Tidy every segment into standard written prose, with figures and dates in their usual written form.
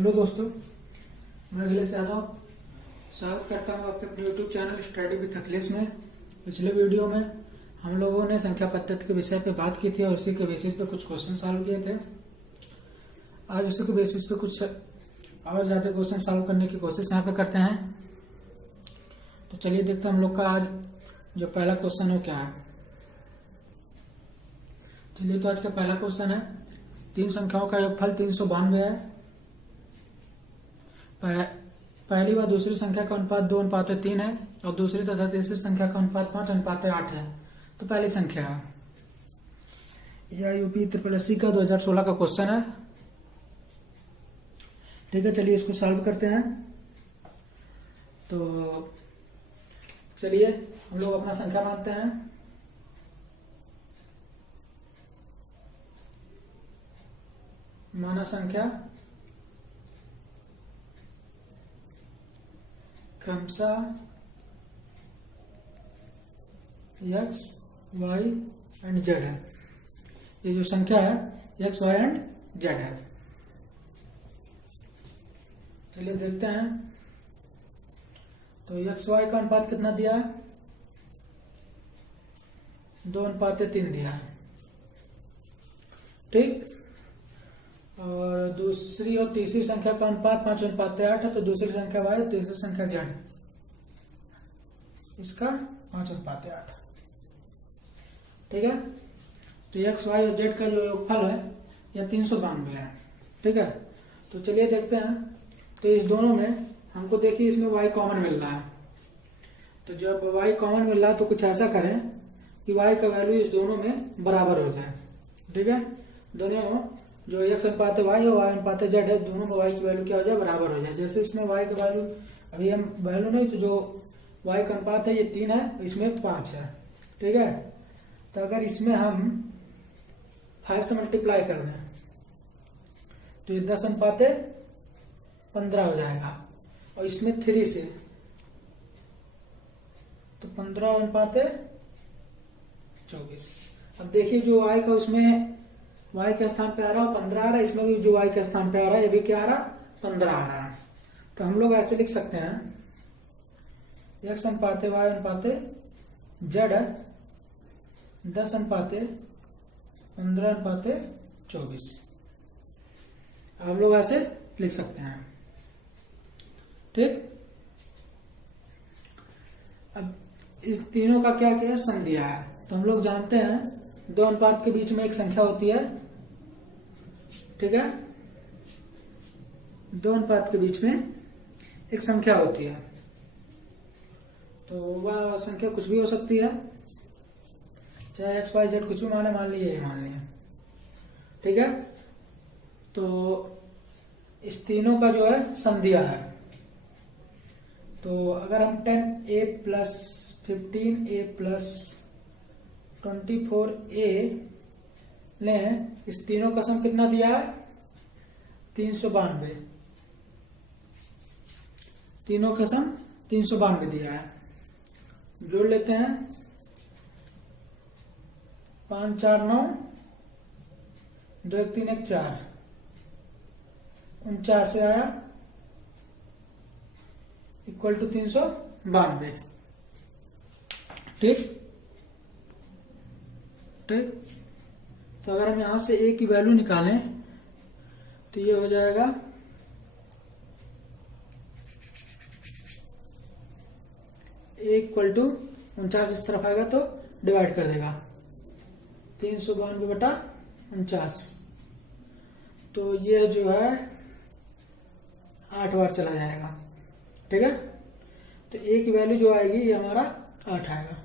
Hello दोस्तों, मैं अखिलेश यादव स्वागत करता हूं आपके अपने YouTube channel study with Akhilesh में। पिछले वीडियो में हम लोगों ने संख्या पद्धति के विषय पे बात की थी और उसी के बेसिस पे कुछ क्वेश्चन सॉल्व किए थे। आज उसी के बेसिस पे कुछ और ज़्यादा क्वेश्चन सॉल्व करने की कोशिश यहाँ पे करते हैं। तो चलिए देखते हैं हम लोग का आज जो पहला क्वेश्चन है क्या है। चलिए, तो आज का पहला क्वेश्चन है, तीन संख्याओं का योगफल 392 है। पहली व दूसरी संख्या का अनुपात 2:3 है और दूसरी तथा तीसरी संख्या का अनुपात 5:8 है। तो पहली संख्या है, यह यूपी SSC का 2016 का क्वेश्चन है। ठीक है, चलिए इसको सॉल्व करते हैं। तो चलिए हम लोग अपना संख्या मानते हैं। माना संख्या क्रमशः x, y एंड z है। ये जो संख्या है x, y एंड z है। चलिए देखते हैं। तो x, y का अनुपात कितना दिया है? 2:3 दिया है। ठीक, और दूसरी और तीसरी संख्या का अनुपात 5:8 है। तो दूसरी संख्या y और तीसरी संख्या z, इसका 5:8। ठीक है, तो x, y और z का जो योगफल है यह 392 है। ठीक है, तो चलिए देखते हैं। तो इस दोनों में हमको देखिए इसमें y कॉमन मिल रहा है। तो जब y कॉमन मिल रहा है तो कुछ ऐसा करें कि y का वैल्यू इस दोनों में बराबर हो जाए। ठीक है, दोनों जो x अनुपात y और y अनुपात z है, दोनों में y की वैल्यू क्या हो जाए? बराबर हो जाए। जैसे इसमें y का वैल्यू, अभी हम वैल्यू नहीं, तो जो y का अनुपात है ये 3 है, इसमें 5 है। ठीक है, तो अगर इसमें हम 5 से मल्टीप्लाई कर दें तो ये 10:15 हो जाएगा। और इसमें 3 से तो 15:24। अब देखिए जो y का उसमें y के स्थान पे आ रहा है 15 आ रहा है, इसमें भी जो y के स्थान पे आ रहा है ये भी क्या आ रहा है? 15 आ रहा है। तो हम लोग ऐसे लिख सकते हैं, x अनुपात y अनुपात z 10:15:24। हम लोग ऐसे लिख सकते हैं। ठीक, अब इस तीनों का क्या क्या सम दिया है? तो हम लोग जानते हैं दो अनुपात के बीच में एक संख्या होती है। ठीक है, दो अनुपात के बीच में एक संख्या होती है। तो वह संख्या कुछ भी हो सकती है, चाहे x, y, z कुछ भी मान लिए ये मान लिए। ठीक है, तो इस तीनों का जो है सम दिया है। तो अगर हम 10a + 15a + 24a लें, इस तीनों का सम कितना दिया है? 392। तीनों का सम 392 दिया है। जोड़ लेते हैं, 5 4 9, 2 1 3 1 4, 49 से आया इक्वल टू 392। ठीक ठीक, तो अगर हम यहां से a की वैल्यू निकालें तो ये हो जाएगा a इक्वल टू 49, इस तरफ आएगा तो डिवाइड कर देगा 392/49। तो ये जो है 8 बार चला जाएगा। ठीक है, तो a की वैल्यू जो आएगी ये हमारा 8 आएगा।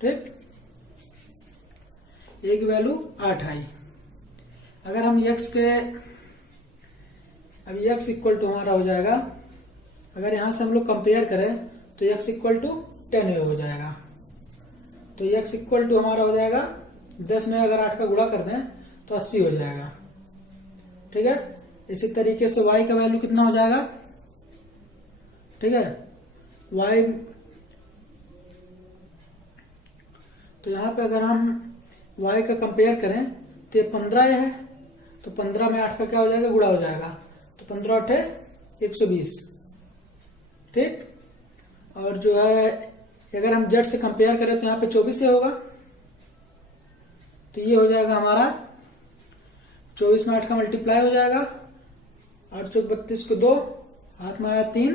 ठीक, a की वैल्यू 8 आई। अगर हम x के, अब x इक्वल टू हमारा हो जाएगा, अगर यहां से हम लोग कंपेयर करें तो x इक्वल टू 10 हो जाएगा। तो x इक्वल टू हमारा हो जाएगा 10 में अगर 8 का गुणा कर दें तो 80 हो जाएगा। ठीक है, इसी तरीके से y का वैल्यू कितना हो जाएगा? ठीक है, y, तो यहां पे अगर हम y का कंपेयर करें तो ये 15 है, तो 15 में 8 का क्या हो जाएगा, गुणा हो जाएगा। तो 15 8 120, ठीक। और जो है अगर हम जेड से कंपेयर करें तो यहाँ पे 24 से होगा, तो ये हो जाएगा हमारा 24 में 8 का मल्टीप्लाई हो जाएगा, 8 चौक 32 को 2, हाथ में आया 3,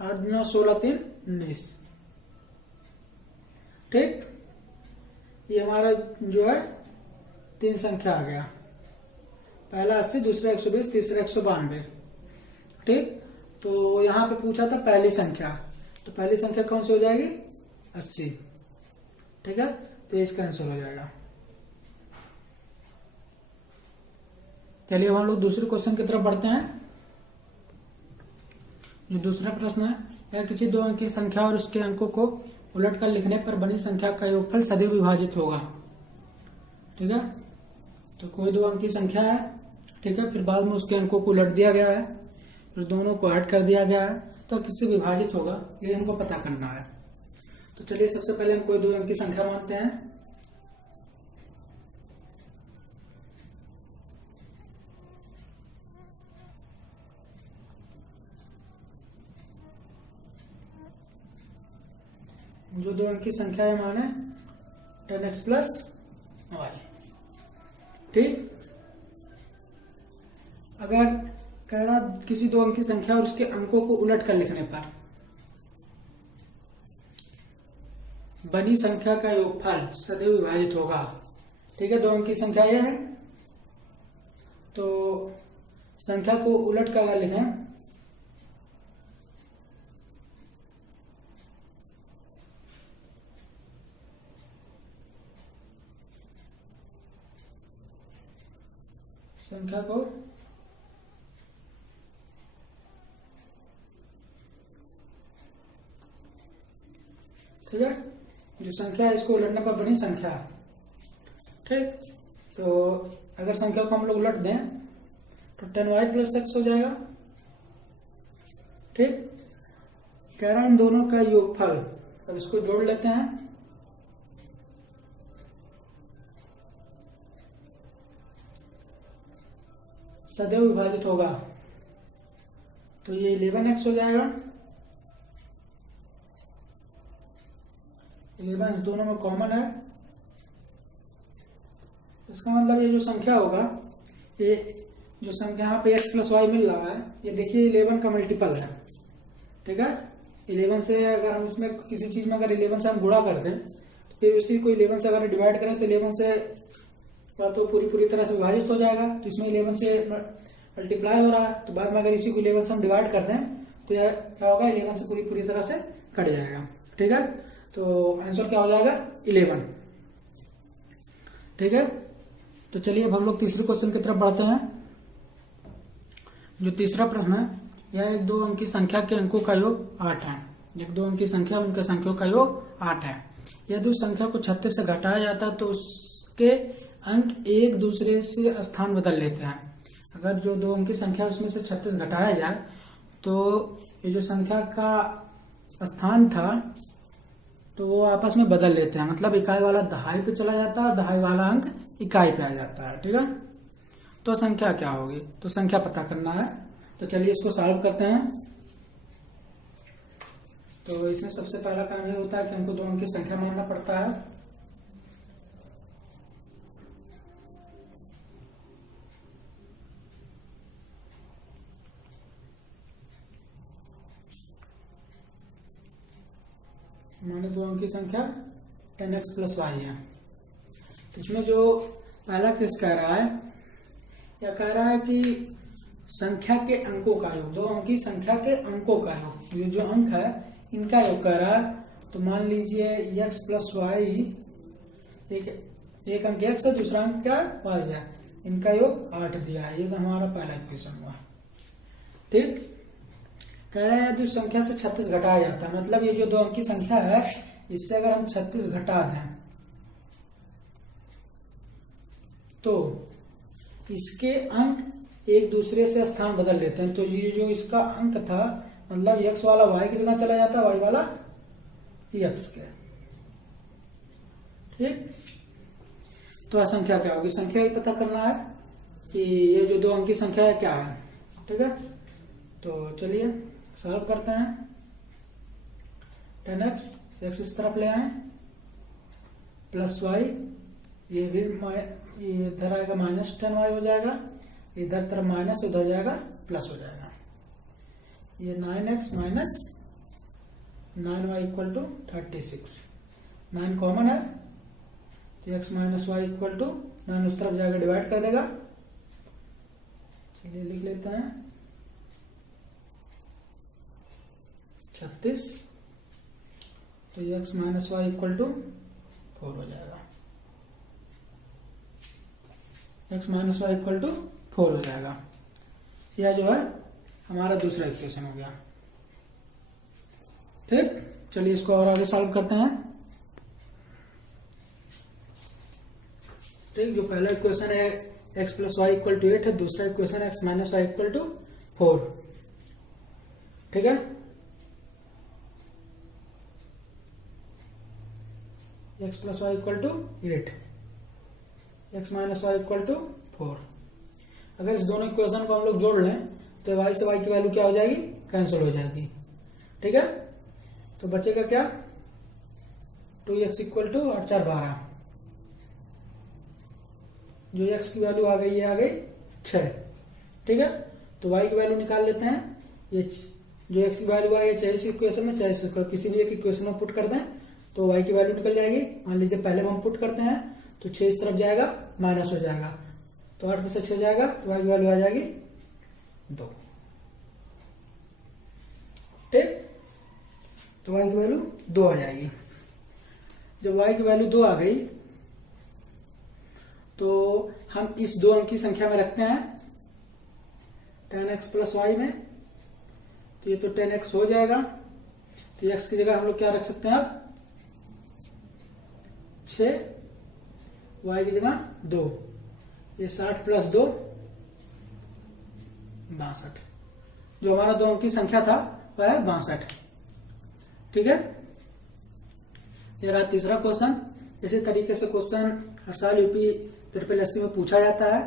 8 9 16 3 19, ठीक। ये हमारा जो है 3 संख्या आ गया, पहला 80, दूसरा 120, तीसरा 192, ठीक। तो यहाँ पे पूछा था पहली संख्या, तो पहली संख्या कौन सी हो जाएगी, 80, ठीक है। तो ये कैंसिल हो जाएगा। चलिए अब हम लोग दूसरे क्वेश्चन की तरफ बढ़ते हैं। जो दूसरा प्रश्न है, या किसी 2 अंक की संख्या और उसके अंकों को उलटकर लिखने पर बनी संख्या का योगफल सदैव विभाजित होगा, ठीक है। तो कोई 2 अंक की संख्या है, ठीक है, फिर बाद में उसके अंकों को उलट दिया गया है, फिर दोनों को ऐड कर दिया गया है, तो किससे विभाजित होगा ये हमको पता करना है। तो चलिए सबसे पहले हम कोई 2 अंक की संख्या मानते हैं। जो 2 अंक की संख्या है माने 10x प्लस y, ठीक। अगर कह रहा किसी 2 अंक की संख्या और उसके अंकों को उलट कर लिखने पर बनी संख्या का योगफल सदैव विभाजित होगा, ठीक है। 2 अंक की संख्या यह है, तो संख्या को उलट कर अगर लिखें संख्या को ठीक है, जो संख्या है इसको उलटने पर बनी संख्या, ठीक। तो अगर संख्या को हम लोग उलट दें तो 10y प्लस x हो जाएगा, ठीक। कह रहा है इन दोनों का योगफल, अब इसको जोड़ लेते हैं, सदैव विभाजित होगा, तो ये 11x हो जाएगा। 11 दोनों में कॉमन है, इसका मतलब ये जो संख्या होगा, ये जो संख्या यहाँ पे x प्लस वाई मिल रहा है, ये देखिए 11 का मल्टीपल है, ठीक है। 11 से अगर हम इसमें किसी चीज में अगर 11 से हम गुणा करते हैं तो फिर उसी को 11 से अगर डिवाइड करें तो 11 से तो पूरी तरह से विभाजित हो जाएगा। तो इसमें 11 से मल्टीप्लाई हो रहा है, तो बाद में अगर इसी को 11 से हम डिवाइड करते हैं तो यह क्या होगा, 11 से पूरी तरह से कट जाएगा, ठीक है। तो आंसर क्या हो जाएगा, 11, ठीक है। तो चलिए अब हम लोग तीसरे क्वेश्चन की तरफ बढ़ते हैं। जो तीसरा प्रश्न है, यह एक 2 अंक की संख्या के अंकों का योग 8 है। एक 2 अंक की संख्या, उनके संख्याओं का योग 8 है। यदि उस संख्या को 36 से घटाया जाता है तो उसके अंक एक दूसरे से स्थान बदल लेते हैं। अगर जो 2 अंक की संख्या उसमें से 36 घटाया जाए तो ये जो संख्या का स्थान था तो वो आपस में बदल लेते हैं, मतलब इकाई वाला दहाई पे चला जाता है, दहाई वाला अंक इकाई पे आ जाता है, ठीक है। तो संख्या क्या होगी, तो संख्या पता करना है। तो चलिए इसको सॉल्व करते हैं। तो इसमें सबसे पहला काम ये होता है कि हमको 2 अंक की संख्या मानना पड़ता है। माने 2 अंक की संख्या 10x प्लस वाई है। तो इसमें जो पहला केस कह रहा है, या कह रहा है कि संख्या के अंकों का योग, 2 अंक की संख्या के अंकों का योग, ये जो अंक है इनका योग कह रहा है। तो मान लीजिए x प्लस वाई, एक अंक x है, दूसरा अंक क्या y है, इनका योग 8 दिया है। ये तो हमारा पहला इक्वेशन हुआ, ठीक। कह रहे हैं यदि उस संख्या से 36 घटाया जाता है, मतलब ये जो 2 अंक की संख्या है इससे अगर हम 36 घटा दें तो इसके अंक एक दूसरे से स्थान बदल लेते हैं। तो ये जो इसका अंक था, मतलब x वाला y की जगह चला जाता है, y वाला x के, ठीक। तो संख्या क्या होगी, संख्या ही पता करना है। कि ये जो 2 अंक की संख्या है क्या है। ठीक है, तो चलिए सॉल्व करते हैं। 10x x इस तरफ ले आए प्लस y, ये भी ये इधर आएगा -10y हो जाएगा, इधर तरफ माइनस उधर जाएगा प्लस हो जाएगा। ये 9x minus 9y equal to 36, 9 common है तो x minus y equal to 9 उस तरफ जाएगा डिवाइड कर देगा। चलिए लिख लेते हैं 36, तो x minus y equal to 4 हो जाएगा, x minus y equal to 4 हो जाएगा। यह जो है हमारा दूसरा इक्वेशन हो गया। ठीक, चलिए इसको और आगे सॉल्व करते हैं। ठीक, जो पहला इक्वेशन है x plus y equal to 8 है, दूसरा इक्वेशन है x minus y equal to 4। ठीक है, x plus y equal to 8, x minus y equal to 4। अगर इस दोनों इक्वेशन को हम लोग जोड़ लें तो y से y की वैल्यू क्या हो जाएगी, कैंसिल हो जाएगी। ठीक है, तो बचेगा क्या, 2x इक्वल टू 8 4 12, जो x की वैल्यू आ गई ये आ गई 6। ठीक है, तो y की वैल्यू निकाल लेते हैं। ये जो x की वैल्यू आई है चाहे इस इक्वेशन में चाहे किसी भी एक इक्वेशन में पुट कर दें तो y की वैल्यू निकल जाएगी। मान लीजिए पहले हम पुट करते हैं तो 6 इस तरफ जाएगा माइनस हो जाएगा, तो 8 में से 6 जाएगा तो y की वैल्यू आ जाएगी 2। ठीक, तो y की वैल्यू 2 आ जाएगी। जब y की वैल्यू 2 आ गई तो हम इस 2 अंक की संख्या में रखते हैं 10x प्लस वाई में, तो ये तो 10x हो जाएगा। तो x की जगह हम लोग क्या रख सकते हैं अब 6, y की जगह 2, ये 60 प्लस 2 62, जो हमारा 2 अंक की संख्या था वह है 62। ठीक है, ये रहा तीसरा क्वेश्चन। इसी तरीके से क्वेश्चन हर साल यूपी SSC में पूछा जाता है।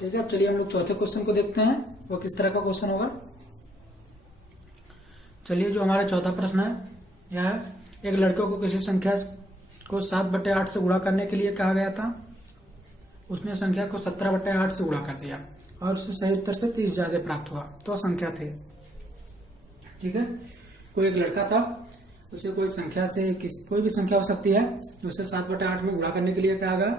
ठीक है, अब चलिए हम लोग चौथे क्वेश्चन को देखते हैं वो किस तरह का क्वेश्चन होगा। चलिए, जो हमारा चौथा प्रश्न है यह है, एक लड़के को किसी संख्या को 7/8 से गुणा करने के लिए कहा गया था। उसने संख्या को 17/8 से गुणा कर दिया और उसे सही उत्तर से 30 ज्यादा प्राप्त हुआ, तो संख्या थी। ठीक है, कोई एक लड़का था, उसे कोई संख्या से कोई भी संख्या हो सकती है, उसे 7/8 में गुणा करने के लिए कहा गया।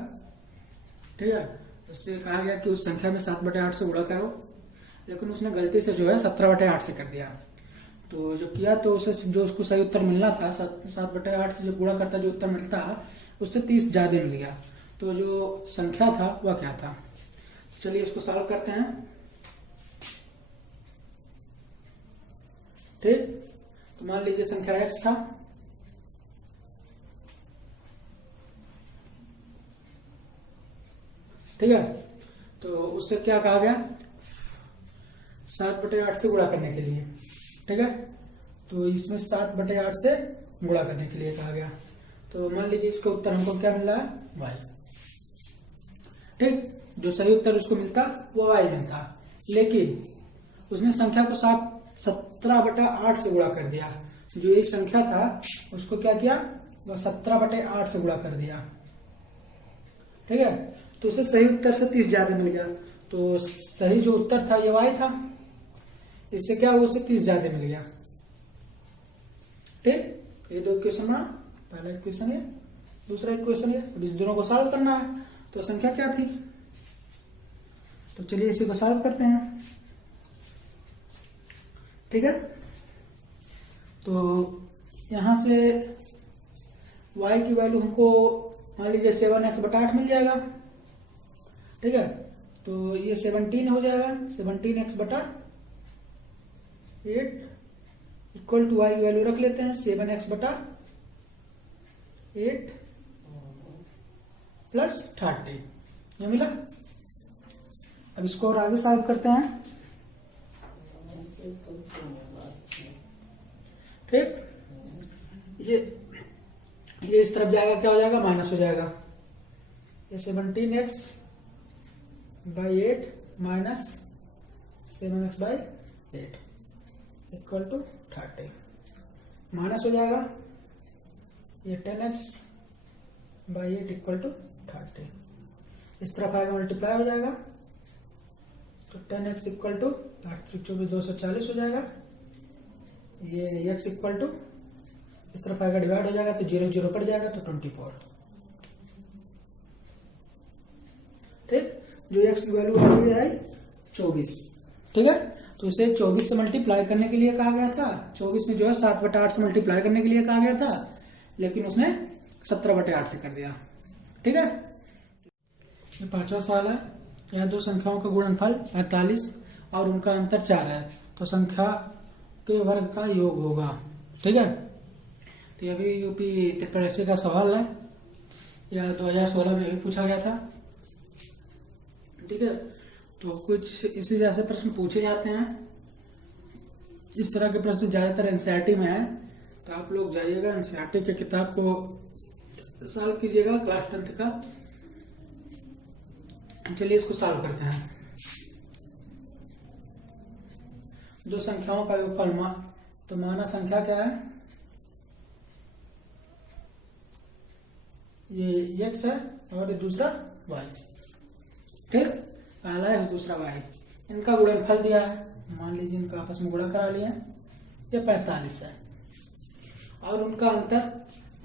ठीक है, उससे कहा गया कि उस संख्या में 7/8 से गुणा करो, लेकिन उसने गलती से जो है 17/8 से कर दिया। तो जो किया तो उसे जो उसको सही उत्तर मिलना था 7/8 से जो गुणा करता जो उत्तर मिलता है उससे 30 ज्यादा मिल गया। तो जो संख्या था वह क्या था, चलिए इसको सॉल्व करते हैं। ठीक, तो मान लीजिए संख्या x था, ठीक है, तो उससे क्या कहा गया 7/8 से गुणा करने के लिए। ठीक है, तो इसमें 7/8 से गुणा करने के लिए कहा गया। तो मान लीजिए इसका उत्तर हमको क्या मिल रहा है y। ठीक, जो सही उत्तर उसको मिलता वो y मिलता, लेकिन उसने संख्या को 17/8 से गुणा कर दिया। जो ये संख्या था उसको क्या किया, वह 17/8 से गुणा कर दिया। ठीक है, तो उसे सही उत्तर से 30 ज्यादा मिल गया। तो सही जो उत्तर था ये y था, इससे क्या हुआ, उसे 30 ज्यादा मिल गया। ठीक, ये 2 इक्वेशन बना, पहला इक्वेशन है दूसरा इक्वेशन है। अब इस दोनों को सॉल्व करना है, तो संख्या क्या थी, तो चलिए इसी को सॉल्व करते हैं। ठीक है, तो यहां से y की वैल्यू हमको मान लीजिए 7x/8 मिल जाएगा। ठीक है, तो ये 17 हो जाएगा, 17x/8 इक्वल टू y की वैल्यू रख लेते हैं 7x/8 प्लस 30, ये मिला। अब इसको और आगे सॉल्व करते हैं। ठीक, ये इस तरफ जाएगा क्या हो जाएगा, माइनस हो जाएगा। ये 17x by 8 minus 7x by 8 equal to 30। Minus हो जाएगा ये 10x बाई 8 इक्वल टू 30। इस तरफ आएगा मल्टीप्लाई हो जाएगा तो 10x इक्वल टू 24 240 हो जाएगा। ये x इक्वल टू इस तरफ आएगा डिवाइड हो जाएगा तो 0 0 कट जाएगा तो 24। ठीक, जो x की वैल्यू आई 24। ठीक है, तो इसे 24 से मल्टीप्लाई करने के लिए कहा गया था। 24 में जो है 7/8 से मल्टीप्लाई करने के लिए कहा गया था, लेकिन उसने 17/8 से कर दिया। ठीक है, ये 5वां सवाल है। यह दो संख्याओं का गुणनफल 48 और उनका अंतर 4 है, तो संख्या के वर्ग का योग होगा। ठीक है, तो यह भी यूपी त्रिपल का सवाल है, यह 2016 में भी पूछा गया था। ठीक है, तो कुछ इसी जैसे प्रश्न पूछे जाते हैं। इस तरह के प्रश्न ज्यादातर एनसीईआरटी में है, तो आप लोग जाइएगा एनसीईआरटी की किताब को सॉल्व कीजिएगा क्लास 10th का। चलिए इसको सॉल्व करते हैं। दो संख्याओं का योगफल तो माना संख्या क्या है, ये x है और ये दूसरा y। ठीक, पहला x दूसरा y, इनका गुणनफल दिया है। मान लीजिए इनका आपस में गुणा करा लिया, ये 45 है और उनका अंतर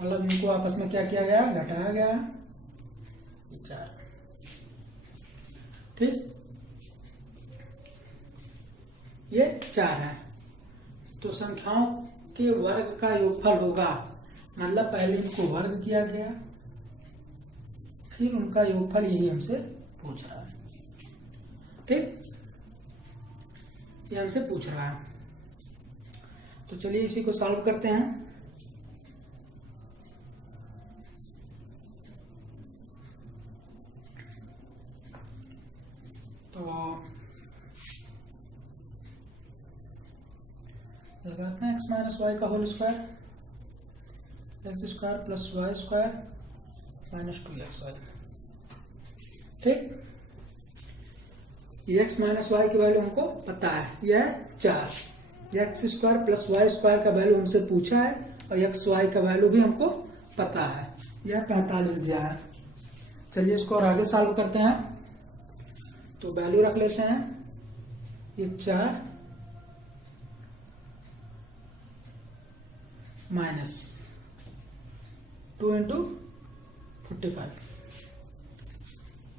मतलब इनको आपस में क्या किया गया, घटाया गया, ये 4। ठीक, ये 4 है, तो संख्याओं के वर्ग का योगफल होगा। मतलब पहले इनको वर्ग किया गया, फिर उनका योगफल, यही हमसे पूछ रहा है। ठीक, ये हमसे पूछ रहा है, तो चलिए इसी को सॉल्व करते हैं। तो लगाते हैं x माइनस वाई का whole square, x square plus y square minus 2xy। ठीक, ये x माइनस वाई की वैल्यू हमको पता है, यह है 4। X square plus y square का वैल्यू हमसे पूछा है और एक्स वाई का वैल्यू भी हमको पता है, यह 45 दिया है। चलिए इसको और आगे सॉल्व करते हैं। तो वैल्यू रख लेते हैं, ये 4 माइनस 2 × 45।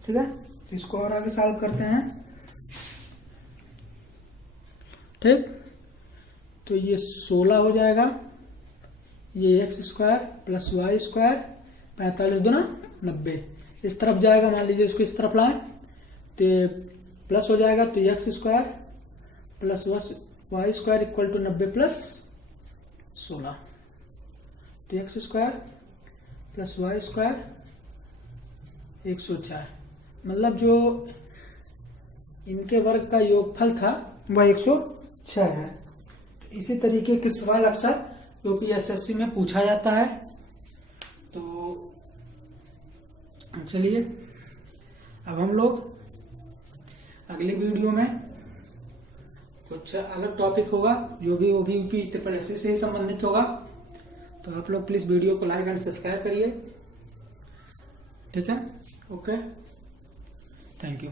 ठीक है, तो इसको और आगे सॉल्व करते हैं। ठीक, तो ये 16 हो जाएगा, ये x square plus y square 45 दूना 90। इस तरफ जाएगा, मान लीजिए इसको इस तरफ लाएं तो प्लस हो जाएगा, तो x square plus y square equal to 90 plus 16। तो x square plus y square 104। मतलब जो इनके वर्ग का योगफल था वह 106 है। तो इसी तरीके के सवाल अक्सर यूपीएसएससी में पूछा जाता है। तो चलिए अब हम लोग अगली वीडियो में कुछ अलग टॉपिक होगा जो भी यूपी ट्रिपल एससी से ही संबंधित होगा। तो आप लोग प्लीज वीडियो को लाइक एंड सब्सक्राइब करिए। ठीक है, ओके, थैंक यू।